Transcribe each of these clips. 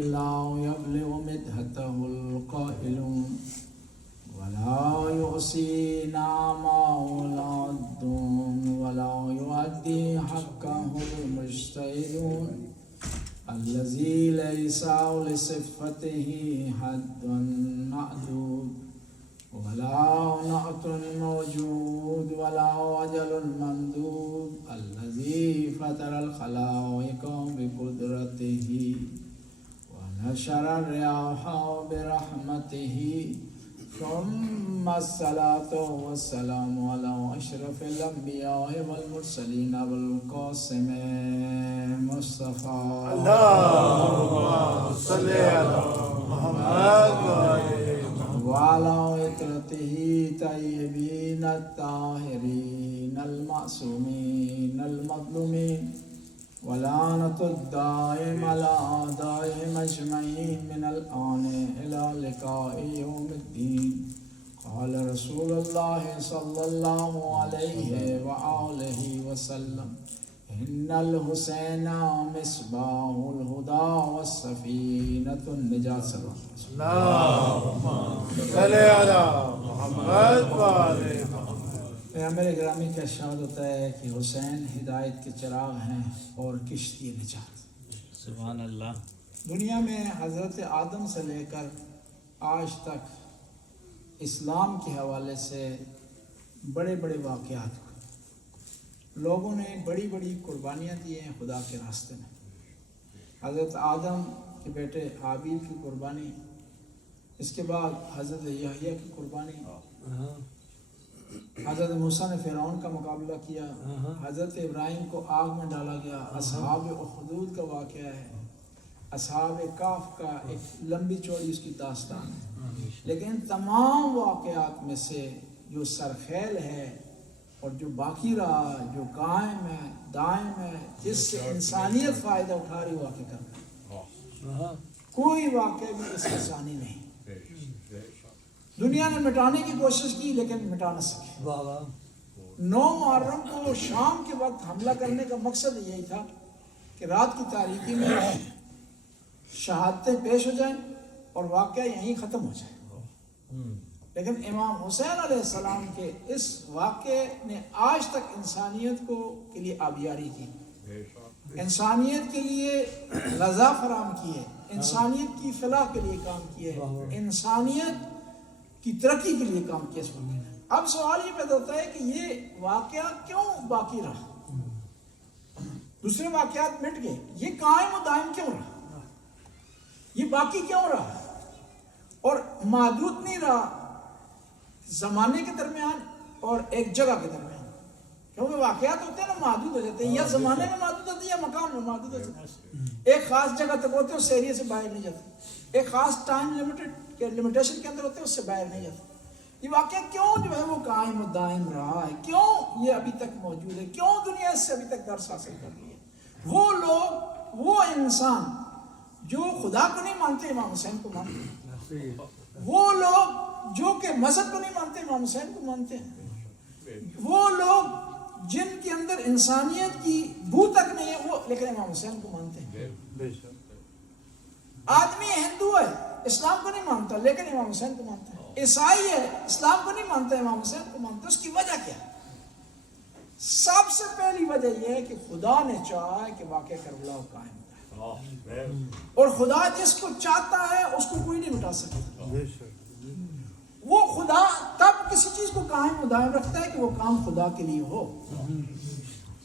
لا يبلغ مدحته القائلون ولا يحصي نعمه العدون ولا يؤدي حقه المجتهدون الذي ليس لصفته حد معدود ولا نعت موجود ولا وجل ممدود الذي فطر الخلائق بقدرته ونشر الرياح برحمته ثم الصلاة والسلام على أشرف الأنبياء والمرسلين والقاسم مصطفى اللهم صل على محمد وعلى عترته طيبين الطاهرين المعصومين المظلومين ولعنة الدائم على أعدائهم أجمعين من الآن إلى لقاء يوم الدين. قال رسول الله صلى الله عليه وآله وسلم إن الحسين مصباح الهدى والسفينة النجاة. اللهم صل على محمد وعلى پیغمبر گرامی کا ارشاد ہوتا ہے کہ حسین ہدایت کے چراغ ہیں اور کشتی نجات. سبحان اللہ. دنیا میں حضرت آدم سے لے کر آج تک اسلام کے حوالے سے بڑے بڑے واقعات ہوئے. لوگوں نے بڑی بڑی قربانیاں دی ہیں خدا کے راستے میں. حضرت آدم کے بیٹے حابیل کی قربانی، اس کے بعد حضرت یحییٰ کی قربانی، حضرت موسیٰ نے فرعون کا مقابلہ کیا، حضرت ابراہیم کو آگ میں ڈالا گیا، اصحاب اخدود کا واقعہ ہے، اصحاب کہف کا ایک لمبی چوڑی اس کی داستان ہے. لیکن تمام واقعات میں سے جو سرخیل ہے اور جو باقی رہا، جو قائم ہے، دائم ہے، جس سے انسانیت فائدہ اٹھا رہی واقع کرتا ہے، کوئی واقعہ بھی اس کا ثانی نہیں. دنیا نے مٹانے کی کوشش کی لیکن مٹا نہ سکے. 9 محرم کو شام کے وقت حملہ کرنے کا مقصد یہی تھا کہ رات کی تاریکی میں شہادتیں پیش ہو جائیں اور واقعہ یہیں ختم ہو جائے. لیکن امام حسین علیہ السلام کے اس واقعے نے آج تک انسانیت کے لیے آبیاری کی، انسانیت کے لیے غذا فراہم کی ہے، انسانیت کی فلاح کے لیے کام کیے، انسانیت کی ترقی کے لیے کام کیا. اب سوال یہ پیدا ہوتا ہے کہ یہ واقعہ کیوں باقی رہا؟ دوسرے واقعات مٹ گئے، یہ قائم و دائم کیوں رہا؟ یہ باقی کیوں رہا اور محدود نہیں رہا زمانے کے درمیان اور ایک جگہ کے درمیان؟ کیونکہ واقعات ہوتے ہیں نا محدود ہو جاتے ہیں، یا زمانے میں محدود ہوتے ہیں یا مقام میں محدود ہو جاتے ہیں. ایک خاص جگہ تک ہوتے ہیں، اس ایریے سے باہر نہیں جاتے. ایک خاص ٹائم لمیٹیشن کے اندر ہوتے ہیں، اس سے باہر نہیں جاتے. یہ واقعہ کیوں جو ہے وہ قائم و دائم رہا ہے؟ کیوں یہ ابھی تک موجود ہے؟ کیوں دنیا اس سے ابھی تک درس حاصل کر رہی ہے؟ وہ لوگ، وہ انسان جو خدا کو نہیں مانتے امام حسین کو مانتے ہیں. وہ لوگ جو کہ مذہب کو نہیں مانتے امام حسین کو مانتے ہیں. وہ لوگ جن کے اندر انسانیت کی بو تک نہیں ہے وہ لیکن امام حسین کو مانتے ہیں. آدمی ہندو ہے، اسلام کو نہیں مانتا لیکن امام حسین کو مانتا ہے. عیسائی ہے، اسلام کو نہیں مانتا، امام حسین کو مانتا ہے. اس کی وجہ کیا ہے؟ سب سے پہلی وجہ یہ ہے کہ خدا نے چاہا کہ واقعہ کربلا قائم ہے، اور خدا جس کو چاہتا ہے اس کو کوئی نہیں مٹا سکتا. وہ خدا تب کسی چیز کو قائم و دائم رکھتا ہے کہ وہ کام خدا کے لیے ہو.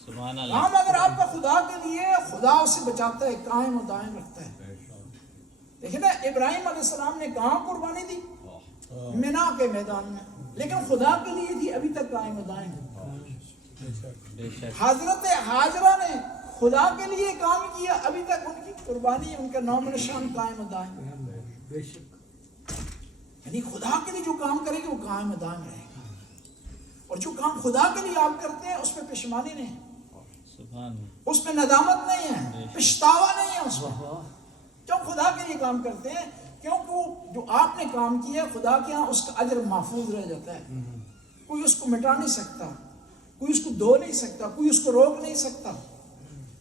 کام اگر آپ کا خدا کے لیے، خدا اسے بچاتا ہے، قائم و دائم رکھتا ہے. دیکھیں نا، ابراہیم علیہ السلام نے کہاں قربانی دی؟ مینا کے میدان میں، لیکن خدا کے لیے تھی، ابھی تک قائم و دائم. حضرت حاجرہ نے خدا کے لیے کام کیا، ابھی تک ان کی قربانی، ان کا نام نشان قائم و دائم. یعنی خدا کے لیے جو کام کرے گا وہ قائم و دائم رہے گا. اور جو کام خدا کے لیے آپ کرتے ہیں اس میں پشیمانی نہیں، اس میں ندامت نہیں ہے، پچھتاوا نہیں ہے اس میں. کیوں خدا کے لیے کام کرتے ہیں؟ کیونکہ جو آپ نے کام کیا خدا کے ہاں اس کا اجر محفوظ رہ جاتا ہے. کوئی اس کو مٹا نہیں سکتا، کوئی اس کو دھو نہیں سکتا، کوئی اس کو روک نہیں سکتا.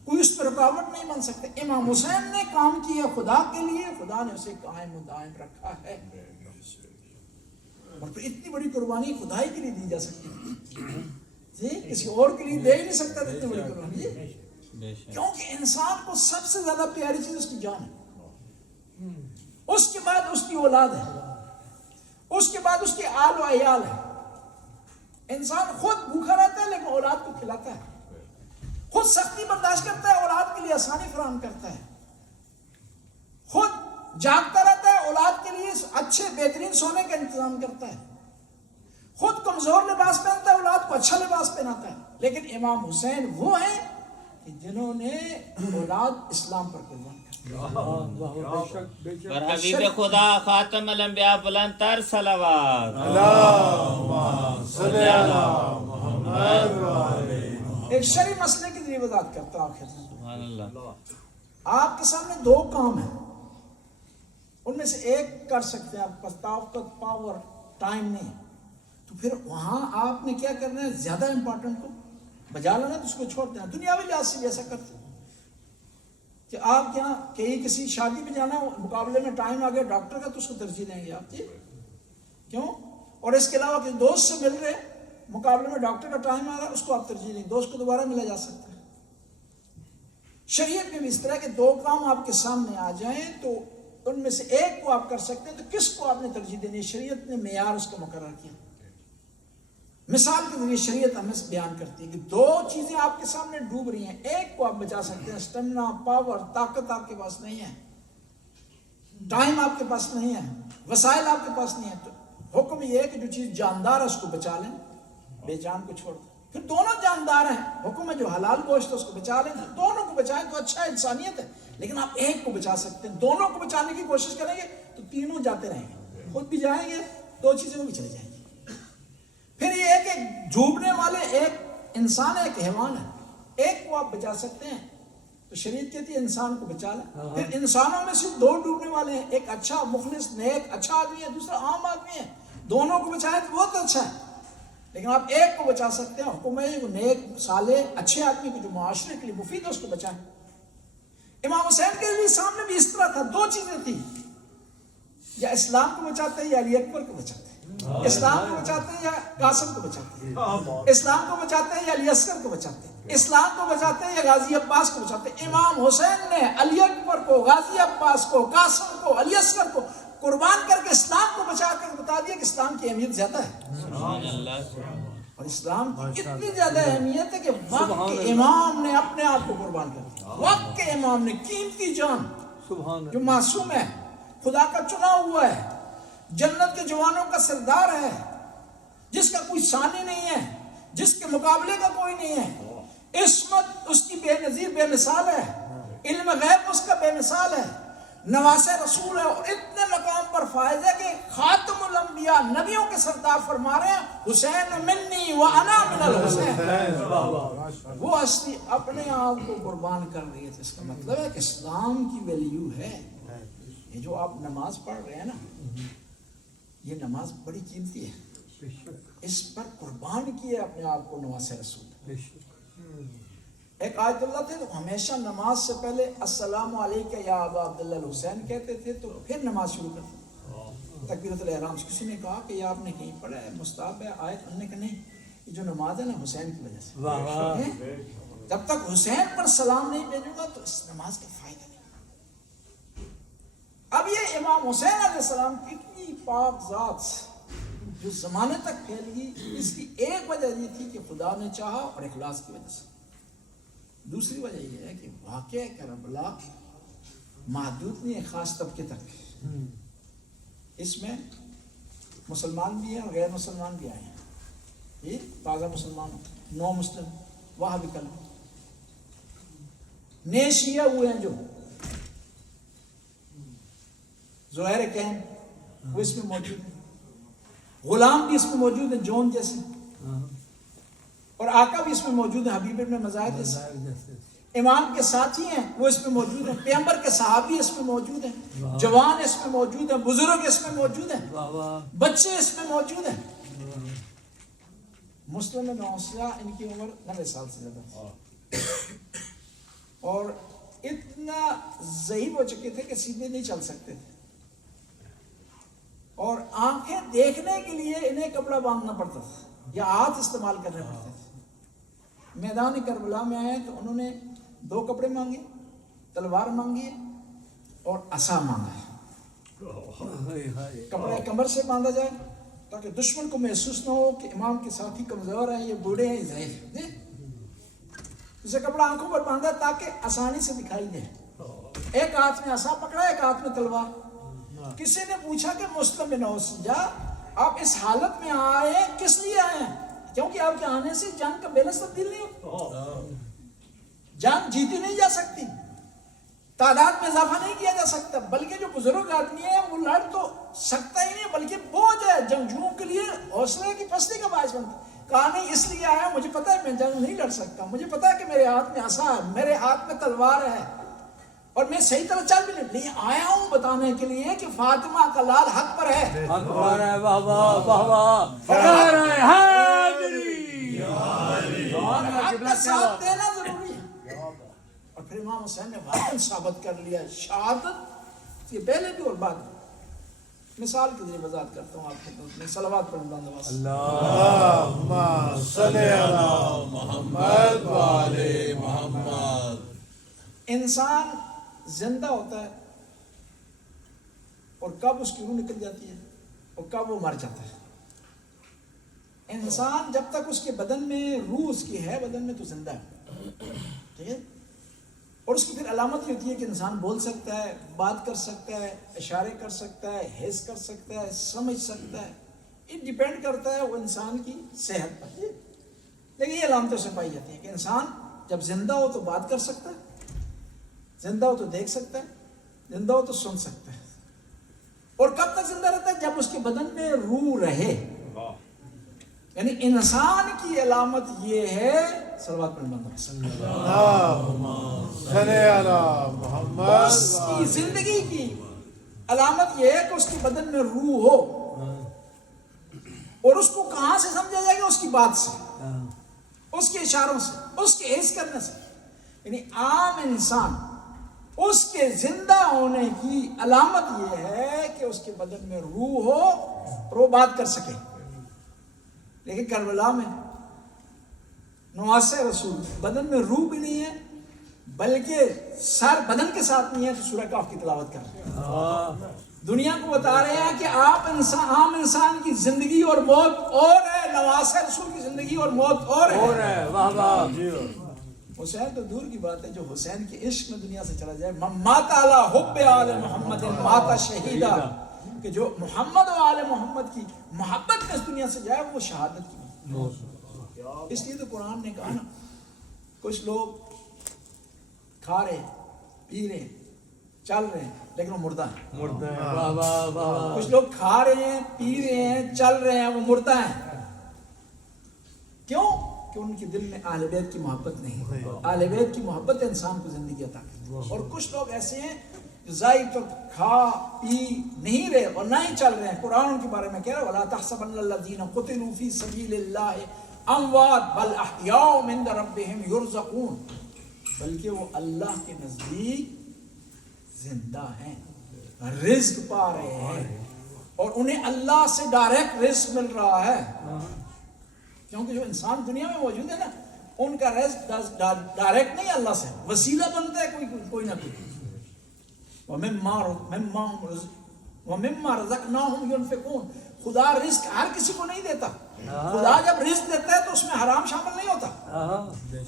کوئی اس پر رکاوٹ نہیں بن سکتے. امام حسین نے کام کیا خدا کے لیے, خدا نے اسے قائم و دائم رکھا ہے. اور پھر اتنی بڑی قربانی خدائی کے لیے دی جا سکتی ہے جی, کسی اور کے لیے دے ہی نہیں سکتا اتنی بڑی قربانی جی, کیونکہ انسان کو سب سے زیادہ پیاری چیز اس کی جان ہے, اس کے بعد اس کی اولاد ہے, اس کے بعد اس کے آل و عیال ہے. انسان خود بھوکا رہتا ہے لیکن اولاد کو کھلاتا ہے, خود سختی برداشت کرتا ہے, اولاد کے لیے آسانی فراہم کرتا ہے, خود جاگتا رہتا ہے, اولاد کے لیے اچھے بہترین سونے کا انتظام کرتا ہے, خود کمزور لباس پہنتا ہے, اولاد کو اچھا لباس پہناتا ہے. لیکن امام حسین وہ ہیں کہ جنہوں نے اولاد اسلام پر قربان پر حبیب خدا خاتم الانبیاء بلند تر صلوات. ایک شرعی مسئلے کی ذریعے وضاحت کرتا ہوں آخر میں. سبحان اللہ. آپ کے سامنے دو کام ہیں, ان میں سے ایک کر سکتے ہیں آپ, پاس طاقت, پاور, ٹائم نہیں, تو پھر وہاں آپ نے کیا کرنا ہے, زیادہ امپورٹنٹ کو بجا لینا, تو اس کو چھوڑ دینا. دنیاوی لحاظ سے بھی ایسا کرتے ہیں کہ آپ یہاں کہیں کسی شادی میں جانا, مقابلے میں ٹائم آ گیا ڈاکٹر کا, تو اس کو ترجیح دیں گے آپ جی, کیوں؟ اور اس کے علاوہ کسی دوست سے مل رہے, مقابلے میں ڈاکٹر کا ٹائم آ رہا ہے, اس کو آپ ترجیح دیں, دوست کو دوبارہ ملا جا سکتا ہے. شریعت میں بھی اس طرح کے دو کام آپ کے سامنے آ جائیں تو ان میں سے ایک کو آپ کر سکتے ہیں, تو کس کو آپ نے ترجیح دینی ہے؟ شریعت نے معیار اس کا مقرر کیا. مثال کے ذریعے شریعت ہمیں بیان کرتی ہے کہ دو چیزیں آپ کے سامنے ڈوب رہی ہیں, ایک کو آپ بچا سکتے ہیں, اسٹیمنا, پاور, طاقت آپ کے پاس نہیں ہے, ٹائم آپ کے پاس نہیں ہے, وسائل آپ کے پاس نہیں ہے, تو حکم یہ ہے کہ جو چیز جاندار ہے اس کو بچا لیں, بے جان کو چھوڑ دیں. پھر دونوں جاندار ہیں, حکم ہے جو حلال گوشت ہے اس کو بچا لیں, تو دونوں کو بچائیں تو اچھا انسانیت ہے. لیکن آپ ایک کو بچا سکتے ہیں, دونوں کو بچانے کی کوشش کریں گے تو تینوں جاتے رہیں گے, خود بھی جائیں گے, دو چیزیں بھی چلے جائیں گی. پھر یہ ہے کہ ڈوبنے والے ایک انسان ہے, ایک حیوان ہے, ایک کو آپ بچا سکتے ہیں, تو شریعت کہتی ہے انسان کو بچا لیں. پھر انسانوں میں صرف دو ڈوبنے والے ہیں, ایک اچھا مخلص نیک اچھا آدمی ہے, دوسرا عام آدمی ہے. دونوں کو بچائیں تو بہت اچھا ہے, لیکن آپ ایک کو بچا سکتے ہیں. حکم ہے وہ نیک صالح اچھے آدمی کو جو معاشرے کے لیے مفید ہے اس کو بچائیں. امام حسین کے لیے سامنے بھی اس طرح تھا, دو چیزیں تھیں, یا اسلام کو بچاتے ہیں یا علی اکبر کو بچاتے ہیں, اسلام کو بچاتے ہیں یا قاسم کو بچاتے ہیں, اسلام کو بچاتے ہیں یا علی اصغر کو بچاتے ہیں, اسلام کو بچاتے ہیں یا غازی عباس کو بچاتے ہیں. امام حسین نے علی اکبر کو, غازی عباس کو, قاسم کو, علی اصغر کو قربان کر کے اسلام کو بچا کر بتا دیا کہ اسلام کی اہمیت زیادہ ہے. سبحان اللہ. اور اسلام کی اتنی زیادہ اہمیت ہے کہ وقت کے امام نے اپنے آپ کو قربان کر دیا. وقت کے امام نے قیمتی جان, جو معصوم ہے, خدا کا چنا ہوا ہے, جنت کے جوانوں کا سردار ہے, جس کا کوئی ثانی نہیں ہے, جس کے مقابلے کا کوئی نہیں ہے, عصمت اس کی بے نظیر بے مثال ہے, علم غیب اس کا بے مثال ہے, نواز رسول ہے, اور اتنے مقام پر فائز ہے کہ خاتم الانبیاء نبیوں کے سردار فرما رہے ہیں حسین منی و انا من الحسین. وہ ہستی اپنے آپ کو قربان کر رہی ہے. اس کا مطلب ہے کہ اسلام کی ویلیو ہے. یہ جو آپ نماز پڑھ رہے ہیں نا, یہ نماز بڑی قیمتی ہے, اس پر قربان کیا اپنے آپ کو نواز رسول. ایک آیت اللہ تھے تو ہمیشہ نماز سے پہلے السلام علیکم یا ابا عبداللہ الحسین کہتے تھے, تو پھر نماز شروع کرتے. تکبیرۃ الاحرام سے کسی نے کہا کہ یہ آپ نے کہیں پڑھا ہے, مستحب ہے آیت, انہوں نے کہا نہیں, یہ جو نماز ہے نا حسین کی وجہ سے, جب تک حسین پر سلام نہیں بھیجوں گا تو اس نماز کا فائدہ نہیں. اب یہ امام حسین علیہ السلام کی اتنی پاک ذات جو زمانے تک پھیل گئی, اس کی ایک وجہ یہ تھی کہ خدا نے چاہا اور اخلاص کی وجہ سے. دوسری وجہ یہ ہے کہ واقعہ کربلا محدود نہیں ہے خاص طبقے تک, اس میں مسلمان بھی ہیں اور غیر مسلمان بھی آئے ہیں. یہ تازہ مسلمان, نو مسلم, وہاں بھی کل نئے شیعہ ہوئے ہیں جو زہیر کین, وہ اس میں موجود ہیں, غلام بھی اس میں موجود ہیں جون جیسے, اور آقا بھی اس میں موجود ہیں حبیب ابن مزاحم جیسے. امام کے ساتھی ہیں وہ اس میں موجود ہیں, پیغمبر کے صحابی اس میں موجود ہیں, جوان اس میں موجود ہیں, بزرگ اس میں موجود ہیں, بچے اس میں موجود ہیں. مسلم نوسیہ ان کی عمر 90 سال سے زیادہ ہے, اور اتنا ضعیف ہو چکے تھے کہ سیدھے نہیں چل سکتے تھے، اور آنکھیں دیکھنے کے لیے انہیں کپڑا باندھنا پڑتا تھا یا ہاتھ استعمال کرنے پڑتے تھے۔ میدان کربلا میں آئے تو انہوں نے 2 کپڑے مانگے، تلوار مانگی اور عصا مانگا ہے۔ کپڑے کمر سے باندھا جائے تاکہ دشمن کو محسوس نہ ہو کہ امام کے ساتھی کمزور ہیں، یہ بوڑھے ہیں، یہ ضعیف ہیں۔ اسے کپڑا آنکھوں پر باندھا تاکہ آسانی سے دکھائی دے۔ ایک ہاتھ میں عصا پکڑا، ایک ہاتھ میں تلوار۔ کسی نے پوچھا کہ مسلم بن اوسجا آپ اس حالت میں آئے ہیں کس لیے آئے ہیں؟ کیونکہ آپ کے آنے سے جنگ کا بیلنس تبدیل نہیں ہو، جنگ جیتی نہیں جا سکتی، تعداد میں اضافہ نہیں کیا جا سکتا، بلکہ جو بزرگ آدمی ہے وہ لڑ تو سکتا ہی نہیں بلکہ بوجھ ہے، جنگجوؤں کے لیے حوصلے کی پستی کا باعث بنتا۔ کہا نہیں اس لیے آیا، مجھے پتا ہے میں جنگ نہیں لڑ سکتا، مجھے پتا ہے کہ میرے ہاتھ میں عصا ہے، میرے ہاتھ میں تلوار ہے، اور میں صحیح طرح چل بھی نہیں آیا ہوں بتانے کے لیے کہ فاطمہ کا لال حق پر ہے، حق پر ہے۔ واہ واہ واہ واہ، نعرہ حیدری، حق کا ساتھ دینا ضروری ہے۔ اور پھر امام حسین نے واقعاً ثابت کر لیا شہادت، یہ پہلے بھی اور بعد میں۔ مثال کے لیے وضاحت کرتا ہوں آپ کے خدمت میں، صلوات پڑھ لوں نواز۔ اللہم صلی علی محمد و آل محمد۔ انسان زندہ ہوتا ہے اور کب اس کی روح نکل جاتی ہے اور کب وہ مر جاتا ہے۔ انسان جب تک اس کے بدن میں روح اس کی ہے، بدن میں تو زندہ ہے، ٹھیک ہے؟ اور اس کی پھر علامت یہ ہوتی ہے کہ انسان بول سکتا ہے، بات کر سکتا ہے، اشارے کر سکتا ہے، حس کر سکتا ہے، سمجھ سکتا ہے۔ یہ ڈیپینڈ کرتا ہے وہ انسان کی صحت پر۔ لیکن یہ علامتوں سے پائی جاتی ہیں کہ انسان جب زندہ ہو تو بات کر سکتا ہے، زندہ ہو تو دیکھ سکتا ہے، زندہ ہو تو سن سکتا ہے۔ اور کب تک زندہ رہتا ہے؟ جب اس کے بدن میں روح رہے۔ یعنی انسان کی علامت یہ ہے، صلوات پڑھ بندہ اللہم صلی علی محمد۔ اس کی زندگی کی علامت یہ ہے کہ اس کے بدن میں روح ہو، اور اس کو کہاں سے سمجھا جائے گا؟ اس کی بات سے، اس کے اشاروں سے، اس کے حس کرنے سے۔ یعنی عام انسان اس کے زندہ ہونے کی علامت یہ ہے کہ اس کے بدن میں روح ہو اور وہ بات کر سکے۔ لیکن کربلا میں نواسہ رسول بدن میں روح بھی نہیں ہے، بلکہ سر بدن کے ساتھ نہیں ہے، تو سورہ کہف کی تلاوت کر رہے ہیں، دنیا کو بتا رہے ہیں کہ آپ انسان، عام انسان کی زندگی اور موت اور ہے، نواسہ رسول کی زندگی اور موت اور ہے۔ واہ واہ، حسین تو دور کی بات ہے، جو حسین کے عشق میں دنیا سے چلا جائے، من مات علی حب آل محمد مات شہیدا، کہ جو محمد و آل محمد کی محبت میں اس دنیا سے جائے وہ شہادت کی۔ اس لیے تو قرآن نے کہا نا، کچھ لوگ کھا رہے ہیں، پی رہے ہیں، چل رہے ہیں، لیکن وہ مردہ ہیں۔ واہ واہ واہ، کچھ لوگ کھا رہے ہیں، پی رہے ہیں، چل رہے ہیں، وہ مردہ ہیں۔ کیوں؟ کہ ان کے دل میں اہل بیت کی محبت نہیں۔ اہل بیت کی محبت انسان کو زندگی عطا کرتی ہے۔ اور کچھ لوگ ایسے ہیں جو ظاہر طور کھا پی نہیں رہے اور نہ ہی چل رہے ہیں۔ قرآن ان کے بارے میں کہہ رہا ہے وَلَا تَحْسَبَنَّ الَّذِينَ قُتِلُوا فِي سَبِيلِ اللَّهِ أَمْوَاتٌ بَلْ أَحْيَاءٌ عِندَ رَبِّهِمْ يُرْزَقُونَ، بلکہ وہ اللہ کے نزدیک زندہ ہیں، رزق پا رہے ہیں، اور انہیں اللہ سے ڈائریکٹ رزق مل رہا ہے۔ کیونکہ جو انسان دنیا میں موجود ہے نا، ان کا رزق ڈائریکٹ نہیں اللہ سے، وسیلہ بنتا ہے کوئی نہ کوئی۔ وَمِمَّا رَزَقْنَاهُمْ يُنْفِقُونَ، خدا رزق ہر کسی کو نہیں دیتا۔ خدا جب رزق دیتا ہے تو اس میں حرام شامل نہیں ہوتا۔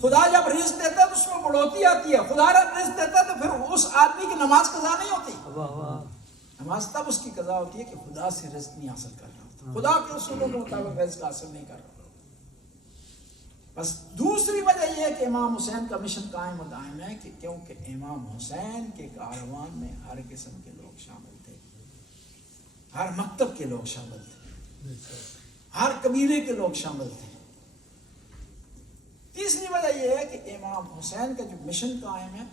خدا جب رزق دیتا ہے تو اس میں بڑھوتی آتی ہے۔ خدا جب رزق دیتا ہے تو پھر اس آدمی کی نماز قضا نہیں ہوتی۔ نماز تب اس کی قضا ہوتی ہے کہ خدا سے رزق نہیں حاصل کر رہا ہوتا، خدا کے اصولوں کے مطابق رزق حاصل نہیں کر رہا۔ بس دوسری وجہ یہ ہے کہ امام حسین کا مشن قائم و دائم ہے کہ کیونکہ امام حسین کے کاروان میں ہر قسم کے لوگ شامل تھے، ہر مکتب کے لوگ شامل تھے، ہر قبیلے کے لوگ شامل تھے۔ تیسری وجہ یہ ہے کہ امام حسین کا جو مشن قائم ہے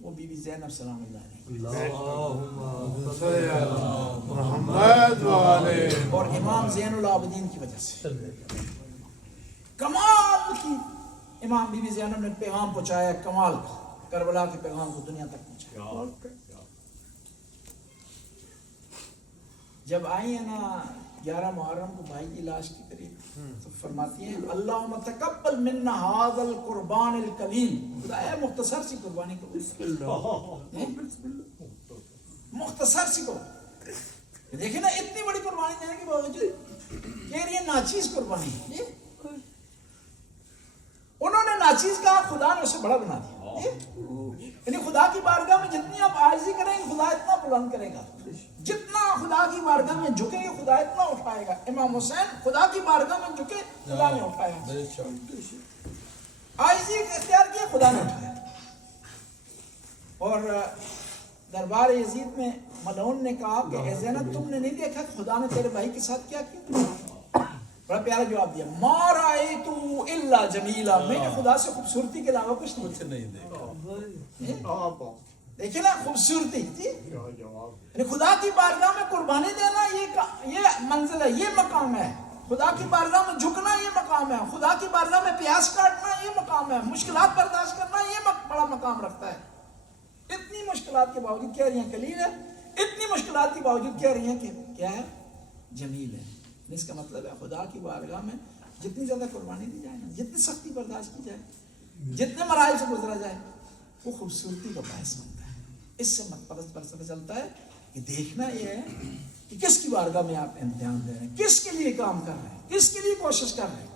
وہ بی بی زینب سلام اللہ علیہ محمد و آل اور امام زین العابدین کی وجہ سے کمال کی امام بی بی زینب نے پیغام پہنچایا، کمال کا کربلا کے پیغام کو دنیا تک پہنچایا. جب آئی ہیں نا 11 محرم کو بھائی کی لاش کے قریب تو فرماتی ہیں اللہم تقبل منا ھذا القربان الکلیم. خدایا مختصر سی قربانی کو, مختصر سی کو. دیکھیں نا اتنی بڑی قربانی دینے کے باوجود کہہ رہی ہے ناچیز قربانی. انہوں نے ناچیز کہا, خدا نے اسے بڑا بنا دیا. یعنی خدا کی بارگاہ میں جتنی آپ عاجزی کریں گے خدا اتنا بلند کرے گا, جتنا خدا کی بارگاہ میں جھکیں گے خدا اتنا اٹھائے گا. امام حسین خدا کی بارگاہ میں جھکے, خدا نے اٹھایا. عاجزی اختیار کیا, خدا نے اٹھایا. اور دربار یزید میں ملعون نے کہا کہ اے زینب تم نے نہیں دیکھا کہ خدا نے تیرے بھائی کے ساتھ کیا کیا؟ بڑا پیارا جواب دیا, ما رأیت الا جمیلا, میں نے خدا سے خوبصورتی کے علاوہ کچھ نہیں دیکھا. دیکھیں نا خوبصورتی تھی. یعنی خدا کی بارگاہ میں قربانی دینا یہ منزل ہے, یہ مقام ہے. خدا کی بارگاہ میں جھکنا یہ مقام ہے. خدا کی بارگاہ میں پیاس کاٹنا یہ مقام ہے. مشکلات برداشت کرنا یہ بڑا مقام رکھتا ہے. اتنی مشکلات کے باوجود کہہ رہی ہیں کلیل ہے, اتنی مشکلات کے باوجود کہہ رہی ہیں کہ کیا ہے, جمیل ہے. اس کا مطلب ہے خدا کی بارگاہ میں جتنی زیادہ قربانی دی جائے نا, جتنی سختی برداشت کی جائے, جتنے مراحل سے گزرا جائے, وہ خوبصورتی کا باعث بنتا ہے. اس سے پتہ چلتا ہے کہ دیکھنا یہ ہے کہ کس کی بارگاہ میں آپ امتحان دے رہے ہیں, کس کے لیے کام کر رہے ہیں, کس کے لیے کوشش کر رہے ہیں.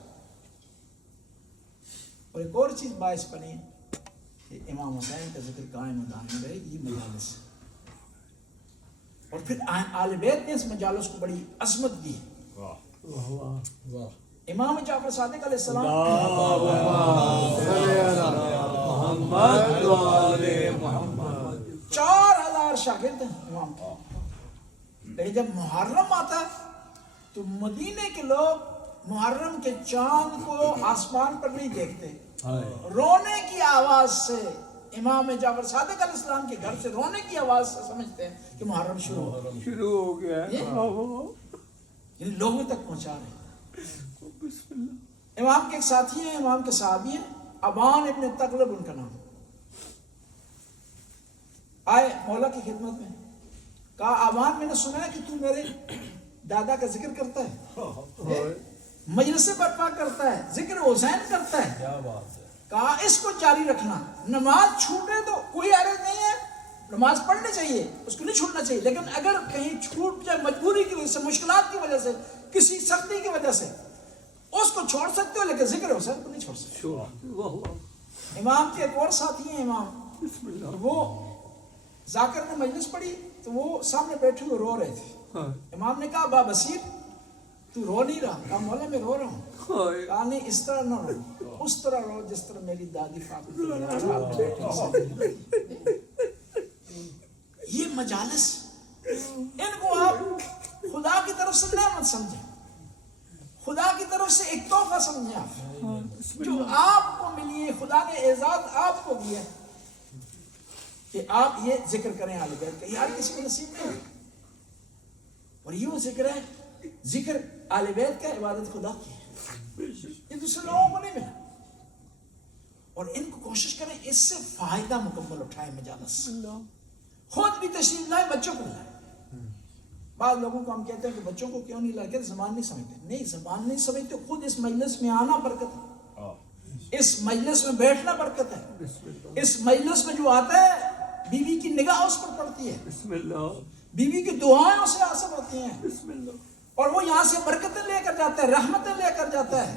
اور ایک اور چیز باعث بنی کہ امام حسین کا ذکر قائم و دائم رہے, یہ مجالس. اور پھر آل بیت نے اس مجالس کو بڑی عظمت دی. امام جعفر صادق علیہ السلام 4000 شاگرد ہیں امام کو. لیکن جب محرم آتا ہے تو مدینے کے لوگ محرم کے چاند کو آسمان پر نہیں دیکھتے, رونے کی آواز سے امام جعفر صادق علیہ السلام کے گھر سے رونے کی آواز سے سمجھتے ہیں کہ محرم شروع ہو گیا, یعنی لوگوں تک پہنچا رہے ہیں. امام کے ایک ساتھی ہیں, امام کے صحابی ہیں, ابان ابن تغلب ان کا نام. آئے مولا کی خدمت میں, کہا ابان میں نے سنا ہے کہ تو میرے دادا کا ذکر کرتا ہے, مجلس برپا کرتا ہے, ذکر حسین کرتا ہے. کہا اس کو جاری رکھنا, نماز چھوٹے تو کوئی حرج نہیں ہے, نماز پڑھنی چاہیے, اس کو نہیں چھوڑنا چاہیے. لیکن اگر کہیں چھوٹ جائے مجبوری کی وجہ سے, مشکلات کی وجہ سے, کسی سختی کی وجہ سے, اس کو چھوڑ سکتے ہو, لیکن ذکر حسین کو نہیں چھوڑ سکتے. امام کے ایک اور ساتھی ہیں امام, وہ ذاکر نے مجلس پڑھی تو وہ سامنے بیٹھے ہوئے رو رہے تھے. امام نے کہا با بصیر تو رو نہیں رہا؟ کہا مولا میں رو رہا ہوں. کہا نہیں اس طرح نہ رو, اس طرح رو جس طرح میری دادی فاطمہ. یہ مجالس, ان کو آپ خدا کی طرف سے نعمت سمجھیں, خدا کی طرف سے ایک تحفہ سمجھیں. آپ جو آپ کو ملی ہے, خدا نے اعزاز آپ کو دیا کہ آپ یہ ذکر کریں اہل بیت کا. یار کسی کو نصیب نہیں. اور یہ وہ ذکر ہے, ذکر اہل بیت کا, عبادت خدا کی ہے, یہ دوسرے لوگوں کو نہیں ملا. اور ان کو کوشش کریں اس سے فائدہ مکمل اٹھائیں. مجالس خود بھی تشریف لائیں, بچوں کو لائیں. بعض لوگوں کو ہم کہتے ہیں کہ بچوں کو کیوں نہیں لائے, کہ زبان نہیں سمجھتے. نہیں, زبان نہیں سمجھتے, خود اس مجلس میں آنا برکت ہے, اس مجلس میں بیٹھنا برکت ہے. اس مجلس میں جو آتا ہے بیوی کی نگاہ اس پر پڑتی ہے, بیوی کی دعائیں اسے حاصل ہوتی ہیں, اور وہ یہاں سے برکتیں لے کر جاتا ہے, رحمتیں لے کر جاتا ہے.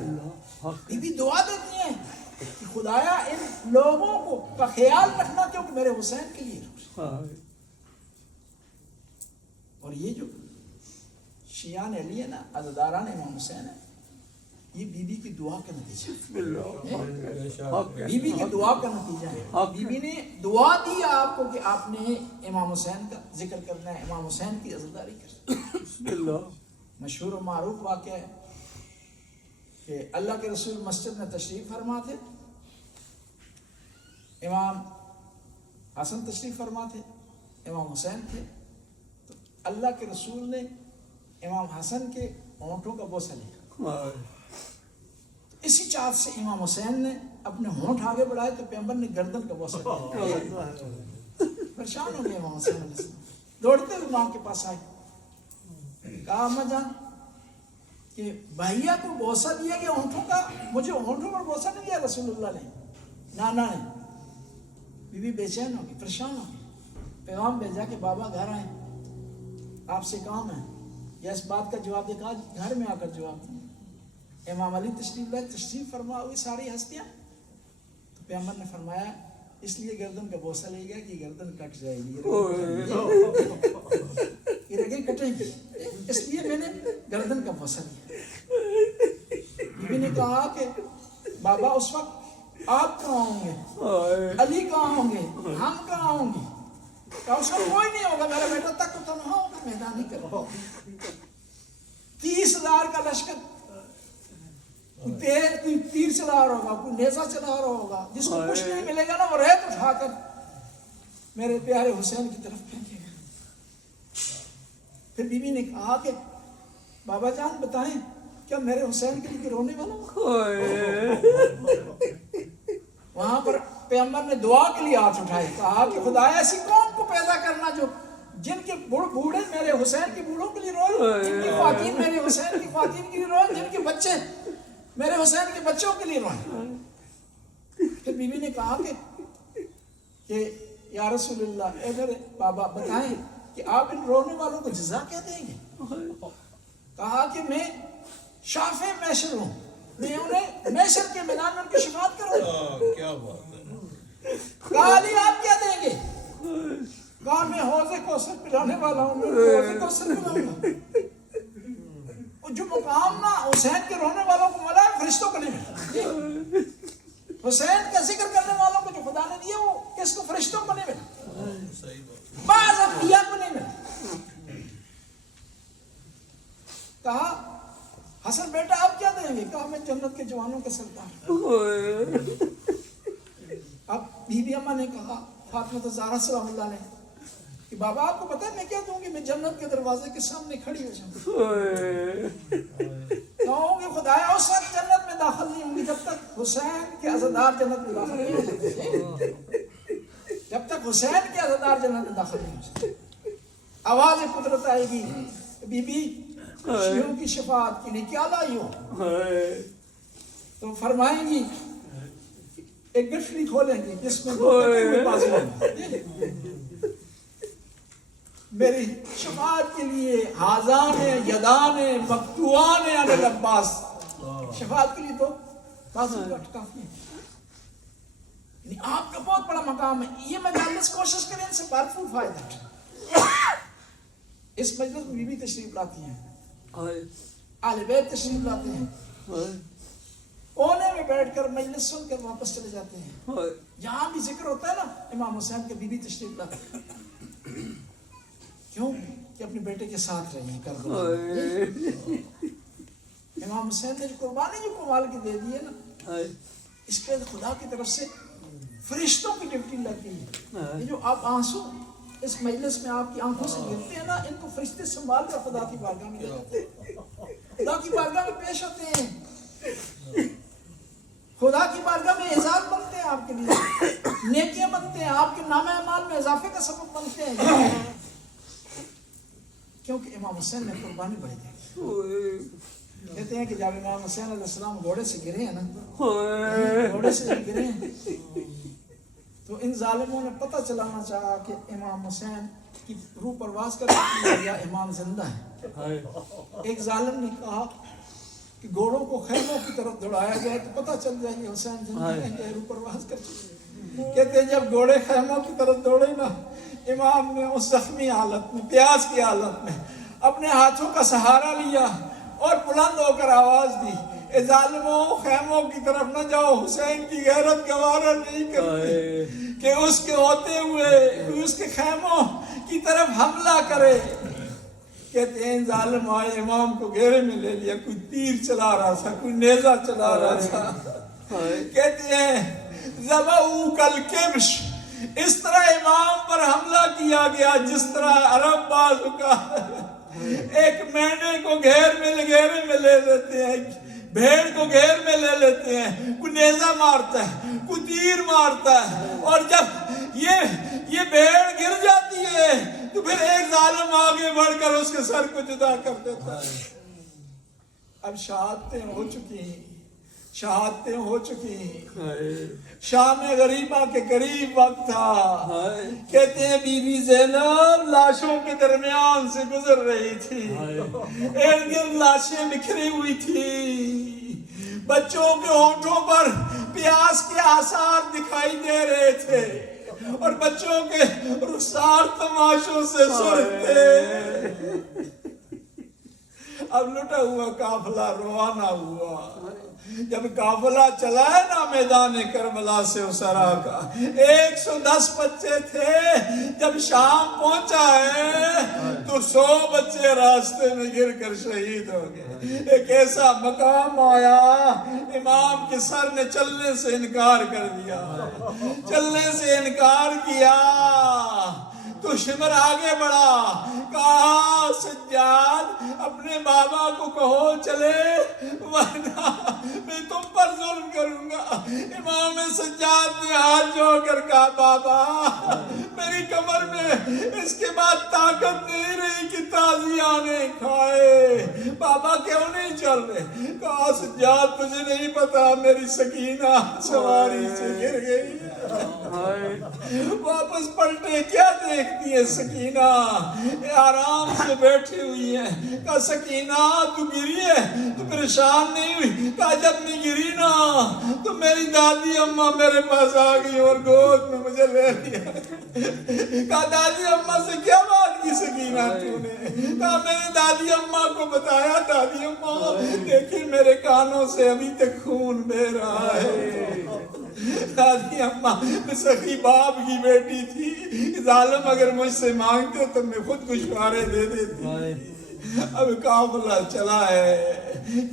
بیوی دعا دیتی ہیں کہ خدایا ان لوگوں کو کا خیال رکھنا کیونکہ میرے حسین کے لیے. اور یہ جو شیعان علی ہے نا, عزاداران امام حسین ہے, یہ بی بی کی دعا کا نتیجہ ہے. بی بی کی دعا کا نتیجہ ہے. بی بی نے دعا دی آپ کو کہ آپ نے امام حسین کا ذکر کرنا ہے, امام حسین کی عزاداری کرنا. مشہور و معروف واقعہ ہے کہ اللہ کے رسول مسجد میں تشریف فرما تھے, امام حسن تشریف فرما تھے, امام حسین تھے. تو اللہ کے رسول نے امام حسن کے ہونٹوں کا بوسہ لیا. اسی چاہت سے امام حسین نے اپنے ہونٹ آگے بڑھائے تو پیغمبر نے گردن کا بوسہ دیا. پریشان ہو گئے امام حسین علیہ السلام, دوڑتے ہوئے ماں کے پاس آئے, کہا اماں جان کہ بھائیا کو بوسہ دیا گیا ہونٹوں کا, مجھے ہونٹوں پر بوسہ نہیں دیا رسول اللہ نے, نانا نے. بی بی بے چین ہوگی, پریشان ہوگی, پیغام بھیجا کہ بابا گھر آئیں, آپ سے کام ہے. یا اس بات کا جواب دے, کہا گھر میں آ کر جواب دیں. امام علی تشریف لائے, تشریف فرما ہوئی ساری ہستیاں. تو پیغمبر نے فرمایا اس لیے گردن کا بوسہ لے گیا کہ گردن کٹ جائے گی, یہ رگیں کٹیں گی, اس لیے میں نے گردن کا بوسہ لیا. بی بی نے کہا کہ بابا اس وقت آپ کہاں ہوں گے, علی کہاں ہوں گے, ہم کہاں ہوں گے؟ کہا اس وقت کوئی نہیں ہوگا, میرا بیٹا تک تو تنہا ہوگا, میدانی کرو. 30,000 کا لشکر, تیر چلا رہا ہوگا, کوئی نیزہ چلا رہا ہوگا, جس کو کچھ نہیں ملے گا نا وہ ریت اٹھا کر میرے پیارے حسین کی طرف پھینکے گا. پھر بی بی نے کہا کہ بابا جان بتائیں کیا میرے حسین کے لیے رونے والا ہوں؟ وہاں پر پیغمبر نے دعا کے لیے ہاتھ اٹھائے, کہا کہ خدا ایسی قوم کو پیدا کرنا جو جن کے بوڑھے میرے حسین کے بوڑھوں کے لیے روئیں, جن کی خواتین میرے حسین کی خواتین کے لیے روئیں, جن کے بچے میرے حسین کے بچوں کے لیے روئیں. پھر بیوی نے کہا کہ یا رسول اللہ ادھر بابا بتائیں کہ آپ ان رونے والوں کو جزا کیا دیں گے؟ کہا کہ میں شافع محشر ہوں, میں انہیں محشر کے میدان میں ان کی شفاعت کروں گا. کیا بات ہے. کہا علی آپ کیا دیں گے؟ کہا میں حوض کوثر پلانے والا ہوں, میں حوض کوثر پلاؤں گا. جو مقام نا حسین کے رونے والوں کو ملا ہے فرشتوں کو نہیں ملا. حسین کا ذکر کرنے والوں کو جو خدا نے دیا وہ کس کو, فرشتوں کو نہیں ملا, بعض انبیاء کو نہیں ملا. کہا حسن بیٹا آپ کیا دیں گے؟ کہا میں جنت کے جوانوں کے سردار. اب بی بی اماں نے کہا, فاطمہ زہرا سلام اللہ علیہ, کہ بابا آپ کو پتا ہے میں کیا دوں گی؟ میں جنت کے دروازے کے سامنے کھڑی ہو جاؤں, کہوں گی خدایا اس وقت جنت میں داخل نہیں ہوں گی جب تک حسین کے عزادار جنت میں داخل نہیں ہو سکتے, جب تک حسین کے عزادار جنت میں داخل نہیں ہو سکتے. آواز قدرت آئے گی, بی بی شیعوں کی شفاعت کے لیے کیا لائی ہو؟ تو فرمائیں گی ایک گٹھڑی کھولیں گی جس میں میری شفاعت کے لیے حاضان یدان مقتوعان علی العباس, شفاعت کے لیے تو بازو کٹ کافی ہے. یعنی آپ کا بہت بڑا مقام ہے. یہ مجالس کوشش کریں ان سے بھرپور فائدہ. اس مجلس میں بیوی تشریف لاتی ہیں, اہل بیت تشریف لاتے ہیں, کونے میں بیٹھ کر مجلس سن کر واپس چلے جاتے ہیں. جہاں بھی ذکر ہوتا ہے نا امام حسین کے بیوی تشریف لاتے ہیں. کیوں کہ اپنے بیٹے کے ساتھ رہے ہیں کربلا. امام حسین نے قربانی جو کمال کی دے دی ہے نا, اس پہ خدا کی طرف سے فرشتوں کی ڈیوٹی لگ گئی ہے. یہ جو آپ آنسو اس مجلس میں آپ کی آنکھوں سے گرتے ہیں نا, ان کو فرشتے سنبھال کر خدا کی بارگاہ میں لے جاتے ہیں, خدا کی بارگاہ میں پیش ہوتے ہیں, خدا کی بارگاہ میں اعزاز بنتے ہیں, آپ کے لیے نیکیاں بنتے ہیں, آپ کے نام اعمال میں اضافے کا سبب بنتے ہیں, کیونکہ امام حسین نے قربانی بڑھ دی. کہتے ہیں کہ جب امام حسین علیہ السلام گھوڑے سے گرے ہیں نا, گھوڑے سے جب گرے ہیں تو ان ظالموں نے پتہ چلانا چاہا کہ امام حسین کی روح پرواز کر چکی یا امام زندہ ہے. ایک ظالم نے کہا کہ گھوڑوں کو خیموں کی طرف دوڑایا جائے تو پتہ چل جائے کہ حسین زندہ ہے کہ روح پرواز کر چکی. کہتے ہیں جب گھوڑے خیموں کی طرف دوڑے نا, امام نے اس زخمی حالت میں, پیاس کی حالت میں اپنے ہاتھوں کا سہارا لیا اور بلند ہو کر آواز دی, اے ظالموں خیموں کی طرف نہ جاؤ, حسین کی غیرت گوارا نہیں کرتی کہ اس کے ہوتے ہوئے اس کے خیموں کی طرف حملہ کرے. کہتے ہیں ظالم آئے, امام کو گھیرے میں لے لیا, کوئی تیر چلا رہا تھا, کوئی نیزہ چلا رہا تھا. کہتے ہیں ذبحوا کالکبش, اس طرح امام پر حملہ کیا گیا جس طرح عرب بازو کا ایک مہینے کو گھیرے میں لے لیتے ہیں, بھیڑ کو گھیر میں لے لیتے ہیں، کوئی نیزہ مارتا ہے، کوئی تیر مارتا ہے، اور جب یہ بھیڑ گر جاتی ہے تو پھر ایک ظالم آگے بڑھ کر اس کے سر کو جدا کر دیتا ہے۔ اب شہادتیں ہو چکی، شہادتیں ہو چکی۔ شام غریبہ کے قریب وقت تھا، کہتے ہیں بی بی زینب لاشوں کے درمیان سے گزر رہی تھی، ارد گرد لاشیں بکھری ہوئی تھی، بچوں کے ہونٹوں پر پیاس کے آثار دکھائی دے رہے تھے، اور بچوں کے رخسار تماشوں سے سرخ تھے۔ اب لٹا ہوا قافلہ روانہ ہوا۔ جب قافلہ چلا ہے نا میدان کربلا سے اسرا کا، 110 بچے تھے، جب شام پہنچا ہے تو 100 بچے راستے میں گر کر شہید ہو گئے۔ ایک ایسا مقام آیا، امام کے سر نے چلنے سے انکار کر دیا، چلنے سے انکار کیا تو شمر آگے بڑھا، کہا سجاد اپنے بابا کو کہو چلے ورنہ میں تم پر ظلم کروں گا۔ امام سجاد نے ہاتھ جوڑ کر کہا بابا میری کمر میں اس کے بعد طاقت نہیں رہی کہ تازیانے کھائے، بابا کیوں نہیں چل رہے؟ کہا سجاد تجھے نہیں پتا میری سکینہ سواری سے گر گئی۔ واپس پلٹے، کیا دیکھتی ہے سکینہ؟ آرام سے بیٹھی ہوئی ہے۔ کہا سکینہ تو گری ہے تو پریشان نہیں ہوئی؟ کہا جب میں گری نا تو میری دادی اماں میرے پاس آ گئی اور گود میں مجھے لے لیا۔ کہا دادی اماں سے کیا بات کی سکینہ تو نے؟ کہا میں نے دادی اماں کو بتایا، دادی اماں دیکھیں میرے کانوں سے ابھی تک خون بہہ رہا ہے۔ دادی اماں سخی باپ کی بیٹی تھی، ظالم اگر مجھ سے مانگتے تو میں خود گشوارے دے دیتی۔ اب قافلہ چلا ہے،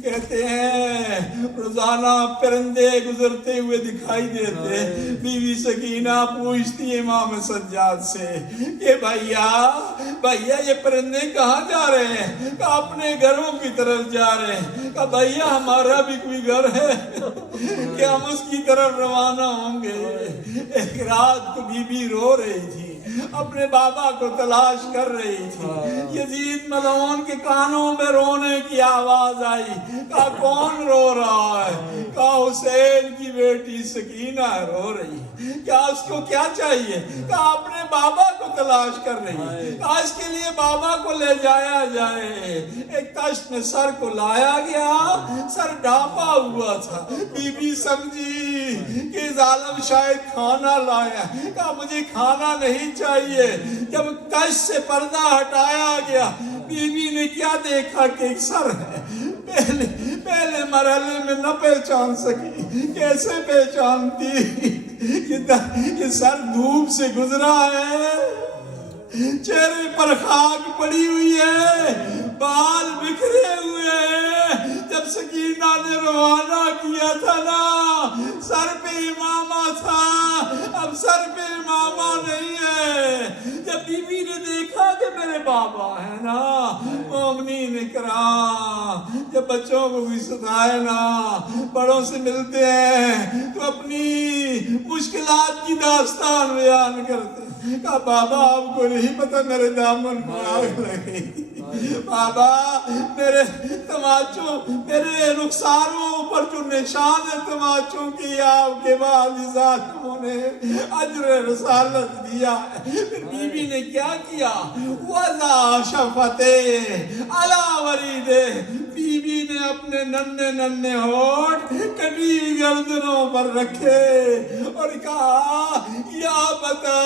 کہتے ہیں روزانہ پرندے گزرتے ہوئے دکھائی دیتے، بی بی سکینہ پوچھتی امام سجاد سے کہ بھیا یہ پرندے کہاں جا رہے ہیں؟ کہ اپنے گھروں کی طرف جا رہے ہیں۔ کہ بھیا ہمارا بھی کوئی گھر ہے کہ ہم اس کی طرف روانہ ہوں گے۔ ایک رات کو بی بی رو رہی تھی، اپنے بابا کو تلاش کر رہی تھی، یزید ملعون کے کانوں میں رونے کی آواز آئی۔ کہا کون رو رہا ہے؟ کہا حسین کی بیٹی سکینہ رو رہی ہے۔ کیا اس کو کیا چاہیے؟ کہا اپنے بابا کو تلاش کر رہی ہے، کہا اس کے لیے بابا کو لے جایا جائے۔ ایک تشت میں سر کو لایا گیا، سر ڈھانپا ہوا تھا، بی بی سمجھی کہ ظالم شاید کھانا لایا۔ کہا مجھے کھانا نہیں چاہیے۔ جب تشت سے پردہ ہٹایا گیا، بی بی نے کیا دیکھا کہ ایک سر ہے۔ پہلے مرحلے میں نہ پہچان سکی، کیسے پہچانتی؟ یہ سر دھوپ سے گزرا ہے، چہرے پر خاک پڑی ہوئی ہے، بال بکھرے ہوئے ہیں۔ جب سکینہ نے روانہ کیا تھا نا سر پہ امامہ تھا، اب سر پہ امامہ نہیں ہے۔ جب بی بی نے دیکھا کہ میرے بابا ہے نا، مومنین کرام جب بچوں کو بھی ستائے نا، بڑوں سے ملتے ہیں تو اپنی مشکلات کی داستان بیان کرتے ہیں۔ کہا بابا آپ کو نہیں پتا میرے دامن کو آگ لگی، بابا میرے تماچوں، میرے رخساروں پر جو نشان ہے تماچوں کی، آپ کے بعد ظالموں نے اجر رسالت دیا ہے۔ پھر بی بی نے کیا کیا؟ وَذَا شَفَتَيْ عَلَى وَرِيدِهِ، بی بی نے اپنے ننھے ہونٹ کٹی گردنوں پر رکھے اور کہا یا بتا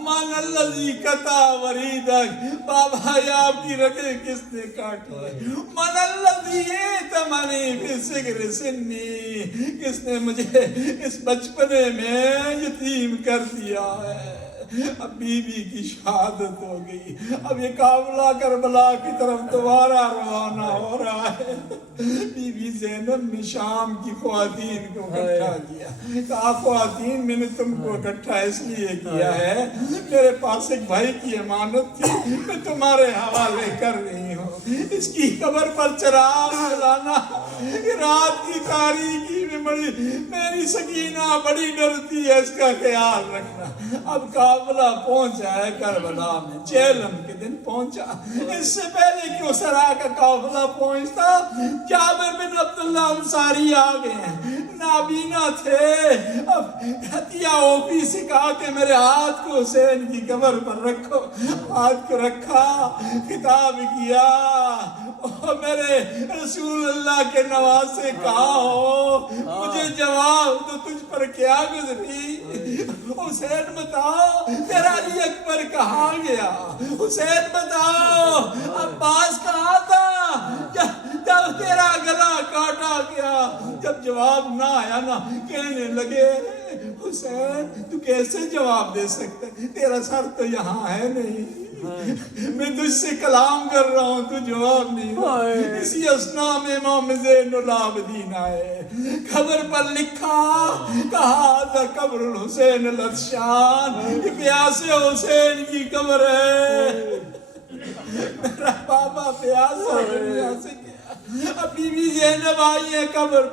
من الذی قطع وریدک، بابا یہ آپ کی رگیں کس نے کاٹی ہے؟ من الذی ائتمنی فی صغر سنی، کس نے مجھے اس بچپنے میں یتیم کر دیا ہے؟ اب بیوی کی شہادت ہو گئی، اب یہ قافلہ کربلا کی طرف دوبارہ روانہ ہو رہا ہے۔ بی بی زینب نے شام کی خواتین کو اکٹھا کیا، کہا خواتین میں نے تم کو اکٹھا اس لیے کیا ہے، میرے پاس ایک بھائی کی امانت تھی، میں تمہارے حوالے کر رہی ہوں، اس کی قبر پر چراغ جلانا، رات کی تاریکی میں میری سکینہ بڑی ڈرتی ہے، اس کا خیال رکھنا۔ اب قافلہ پہنچا ہے کربلا میں، چیلم کے دن پہنچا، اس سے پہلے کہ اسرا کا قافلہ پہنچتا جابر بن عبداللہ انصاری آ گئے ہیں، نابینا تھے۔ اب عطیہ اوفی سے کہا کہ میرے ہاتھ کو حسین کی قبر پر رکھو، ہاتھ کو رکھا، خطاب کیا، میرے رسول اللہ کے نواسے کہا ہو، مجھے جواب تو تجھ پر کیا گزری؟ حسین بتاؤ تیرا علی اکبر کہاں گیا؟ حسین بتاؤ عباس کہاں تھا جب تیرا گلا کاٹا گیا؟ جب جواب نہ آیا نا، کہنے لگے حسین تو کیسے جواب دے سکتا ہے، تیرا سر تو یہاں ہے نہیں، میں تجھ سے کلام کر رہا ہوں تو جواب نہیں۔ اسی اسنا میں امام زین العابدین آئے، قبر پر لکھا، کہا تھا قبر الحسین العطشان، یہ پیاسے حسین کی قبر ہے، میرا بابا پیاسا ہے۔ اب بی بی زینب آئی ہے قبر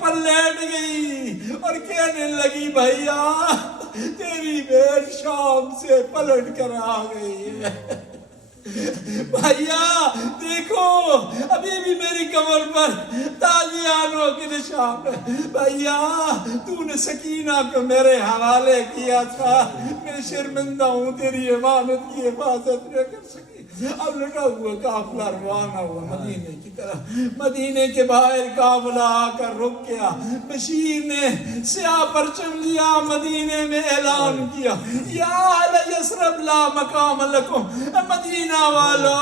پر لیٹ گئی اور کہنے لگی بھائیا تیری بیٹ شام سے پلٹ کر آ گئی ہے، بھائیا دیکھو ابھی بھی میری قبر پر تازیانوں کے نشان ہے، بھائیا تو نے سکینہ کو میرے حوالے کیا تھا، میں شرمندہ ہوں تیری امانت کی حفاظت نہ کر سکی۔ اب لٹا ہوا قافلہ روانہ ہوا مدینے کی طرف، مدینے کے باہر قافلہ آ کر رک گیا، بشیر نے سیاہ پرچم لیا، مدینے میں اعلان کیا یا اہل یثرب لا مقام لکم، مدینہ والو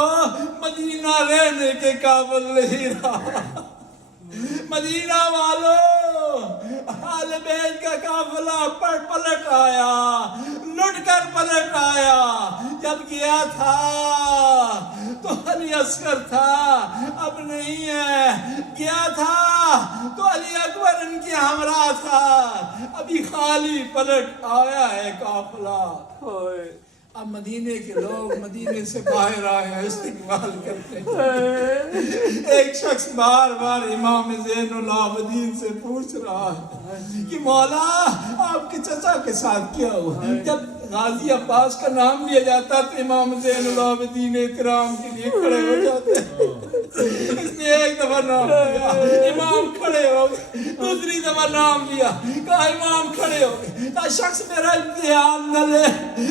مدینہ رہنے کے قابل نہیں رہا، مدینہ والو اہل بیت کا قافلہ پلٹ آیا، لٹ کر پلٹ آیا، جب گیا تھا تو علی اصغر تھا، اب نہیں ہے، گیا تھا تو علی اکبر ان کے ہمراہ تھا، ابھی خالی پلٹ آیا ہے قافلہ۔ اب مدینے کے لوگ مدینے سے باہر آئے ہیں، استقبال کرتے ہیں، ایک شخص بار بار امام زین العابدین سے پوچھ رہا ہے کہ مولا آپ کے چچا کے ساتھ کیا ہوا؟ جب غازی عباس کا نام لیا جاتا تو امام زین العابدین احترام کے لیے کھڑے ہو جاتے ہیں، اس نے ایک دفعہ نام لیا، امام کھڑے ہو گئے، دوسری دفعہ نام لیا، کہا امام کھڑے ہو گئے، کہا شخص میرا امتحان نہ لے،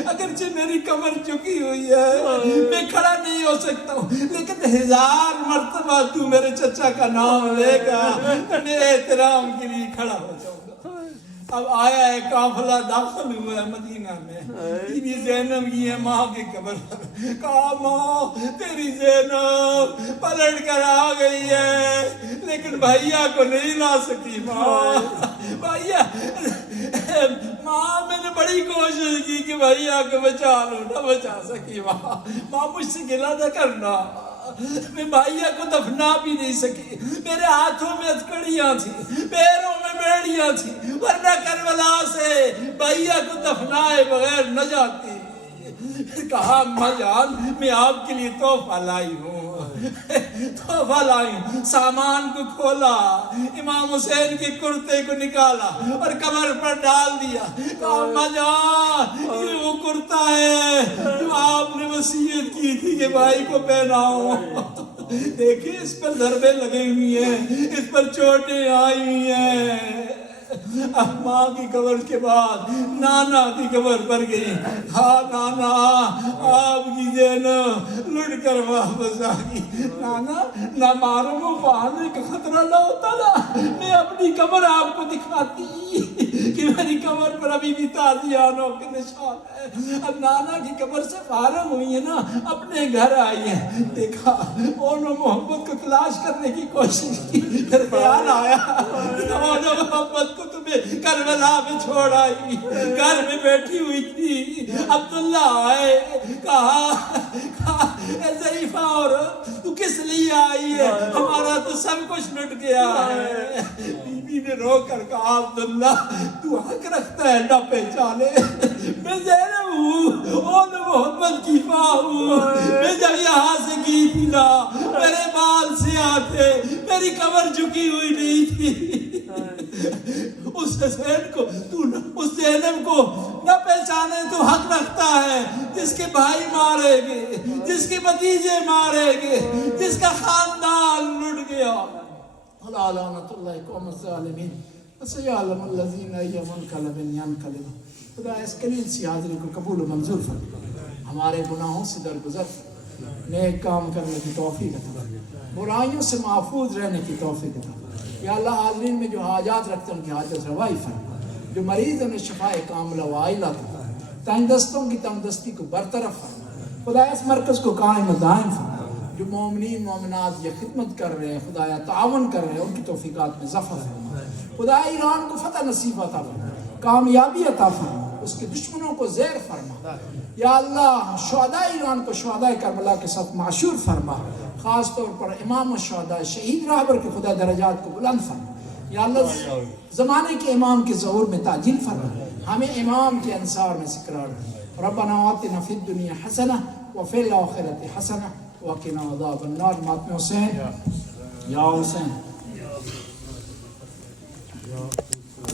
اگرچہ میری کمر چکی ہوئی ہے، میں کھڑا نہیں ہو سکتا ہوں، لیکن 1000 مرتبہ تو میرے چچا کا نام لے گا تو میں احترام کے لیے کھڑا ہو جاؤں گا۔ اب آیا ہے قافلہ داخل ہوا ہے مدینہ میں، بی بی زینب کی ہے ماں کی قبر پر، کہا ماں تیری زینب پلٹ کر آ گئی ہے، لیکن بھائیا کو نہیں لا سکی ماں، بھائیا ماں میں نے بڑی کوشش کی کہ بھائیا کو بچا لو، نہ بچا سکی ماں مجھ سے گلہ نہ کرنا، میں بھائیا کو دفنا بھی نہیں سکی، میرے ہاتھوں میں ہتھکڑیاں تھیں، پیروں میں بیڑیاں تھیں، ورنہ کربلا سے بھائیا کو دفنائے بغیر نہ جاتی۔ کہا اماں جان میں آپ کے لیے تحفہ لائی ہوں، سامان کو کھولا، امام حسین کے کرتے کو نکالا اور قبر پر ڈال دیا، کہا اماں جان یہ وہ کرتا ہے جو آپ نے وصیت کی تھی کہ بھائی کو پہناؤ، دیکھیں اس پر ضربیں لگی ہوئی ہیں، اس پر چوٹیں آئی ہوئی ہیں۔ اب ماں کی قبر کے بعد نانا کی قبر پر گئی، ہاں نانا آپ کی زینب لٹ کر واپس آ گئی، نانا نہ معلوم پانے کا خطرہ نہ ہوتا نا، میں اپنی قبر آپ کو دکھاتی کہ میری قبر پر ابھی بھی تازیانوں کے نشان ہے. اب نانا کی قبر سے فارغ ہوئی ہے نا, اپنے گھر آئی ہے, دیکھا اون محمد کو تلاش کرنے کی کوشش کی, پھر خیال آیا اون محمد کو تمہیں کربلا میں چھوڑ آئی, گھر میں بیٹھی ہوئی تھی. عبداللہ آئے, کہا اے ضعیفہ عورت تو کس لیے آئی ہے, ہمارا تو سب کچھ لٹ گیا ہے. بیوی نے رو کر کہا عبداللہ تو حق رکھتا ہے نہ پہچانے, میں زینب ہوں, اون محمد کی ماں ہوں. میں جب یہاں سے گئی تھی نا میرے بال سے آتے, میری قبر جھکی ہوئی نہیں تھی. اس حسین کو تو اس زینب کو نہ پہچانے تو حق رکھتا ہے جس کے بھائی مارے گئے, جس کے بھتیجے مارے گئے, جس کا خاندان لٹ گیا. الا لعنت اللہ قوم الظالمین وسيعلم الذين اي منقلب ينقلبون. خدا اس کلیل سی حاضری کو قبول و منظور فرما, ہمارے گناہوں سے درگزر, نیک کام کرنے کی توفیق عطا, برائیوں سے محفوظ رہنے کی توفیق عطا. یا اللہ حاضرین میں جو حاجات رکھتے ہیں ان کی حاجت روائی فرما, جو مریض انہیں شفائے کاملہ و عائلہ فرما, تنگ دستوں کی تنگ دستی کو برطرف فرما. خدا اس مرکز کو قائم و دائم فرما, جو مومنین مومنات یہ خدمت کر رہے ہیں خدایا تعاون کر رہے ہیں ان کی توفیقات میں ظفر فرما. خدایا ایران کو فتح نصیب عطا فرما, کامیابی عطا فرما, اس کے دشمنوں کو زیر فرما. یا اللہ شہداء ایران کو شہداء کربلا کے ساتھ معشور فرما, خاص طور پر امام الشہداء شہید رہبر کے خدا درجات کو بلند فرما. یا اللہ زمانے کے امام کے ظہور میں تعجیل فرما, ہمیں امام کے انصار میں سے قرار دے. ربنا آتنا فی الدنیا حسنہ وفی الآخرۃ حسنہ وقنا عذاب النار. ماتم حسین یا حسین